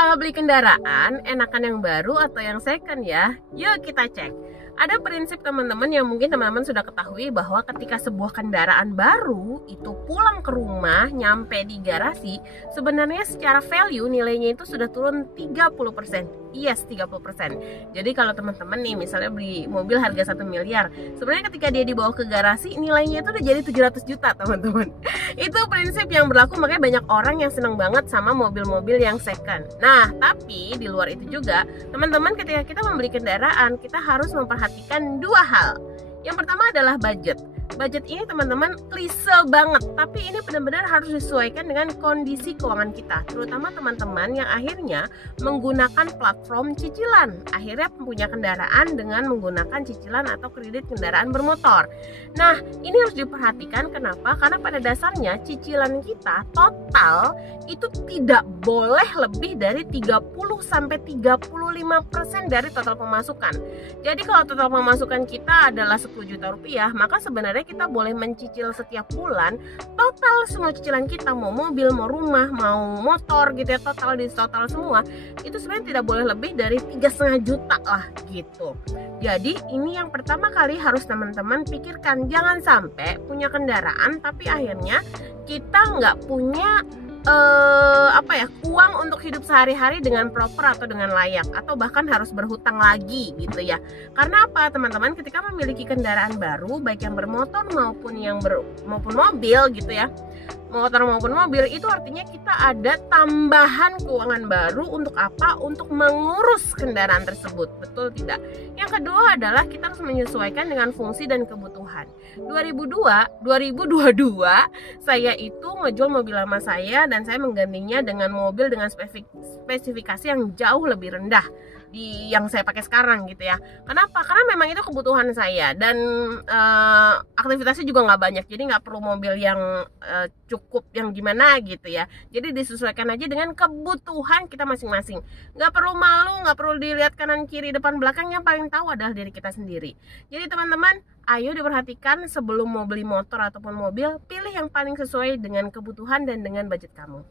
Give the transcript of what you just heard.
Kalau beli kendaraan, enakan yang baru atau yang second ya? Yuk kita cek. Ada prinsip teman-teman yang mungkin teman-teman sudah ketahui bahwa ketika sebuah kendaraan baru itu pulang ke rumah, nyampe di garasi, sebenarnya secara value nilainya itu sudah turun 30%. Yes, 30%. Jadi kalau teman-teman nih misalnya beli mobil harga 1 miliar, sebenarnya ketika dia dibawa ke garasi nilainya itu udah jadi 700 juta, teman-teman. Itu prinsip yang berlaku, makanya banyak orang yang seneng banget sama mobil-mobil yang second. Nah, tapi di luar itu juga, teman-teman ketika kita membeli kendaraan, kita harus memperhatikan dua hal. Yang pertama adalah budget. Budget ini teman-teman klise banget, tapi ini benar-benar harus disesuaikan dengan kondisi keuangan kita, terutama teman-teman yang akhirnya menggunakan platform cicilan, akhirnya punya kendaraan dengan menggunakan cicilan atau kredit kendaraan bermotor. Nah, ini harus diperhatikan. Kenapa? Karena pada dasarnya cicilan kita total itu tidak boleh lebih dari 30-35% dari total pemasukan. Jadi kalau total pemasukan kita adalah 10 juta rupiah, maka sebenarnya kita boleh mencicil setiap bulan total semua cicilan kita, mau mobil, mau rumah, mau motor gitu ya, total semua itu sebenarnya tidak boleh lebih dari 3,5 juta lah gitu. Jadi ini yang pertama kali harus teman-teman pikirkan, jangan sampai punya kendaraan tapi akhirnya kita nggak punya uang untuk hidup sehari-hari dengan proper atau dengan layak, atau bahkan harus berhutang lagi gitu ya. Karena apa teman-teman, ketika memiliki kendaraan baru baik yang bermotor maupun maupun mobil gitu ya, motor maupun mobil, itu artinya kita ada tambahan keuangan baru. Untuk apa? Untuk mengurus kendaraan tersebut, betul tidak? Yang kedua adalah kita harus menyesuaikan dengan fungsi dan kebutuhan. 2022 saya itu ngejual mobil lama saya dan saya menggantinya dengan mobil dengan spesifikasi yang jauh lebih rendah di yang saya pakai sekarang gitu ya. Kenapa? Karena memang itu kebutuhan saya dan aktivitasnya juga nggak banyak, jadi nggak perlu mobil yang cukup yang gimana gitu ya. Jadi disesuaikan aja dengan kebutuhan kita masing-masing. Nggak perlu malu, nggak perlu dilihat kanan kiri depan belakang, yang paling tahu adalah diri kita sendiri. Jadi teman-teman, ayo diperhatikan sebelum mau beli motor ataupun mobil, pilih yang paling sesuai dengan kebutuhan dan dengan budget kamu.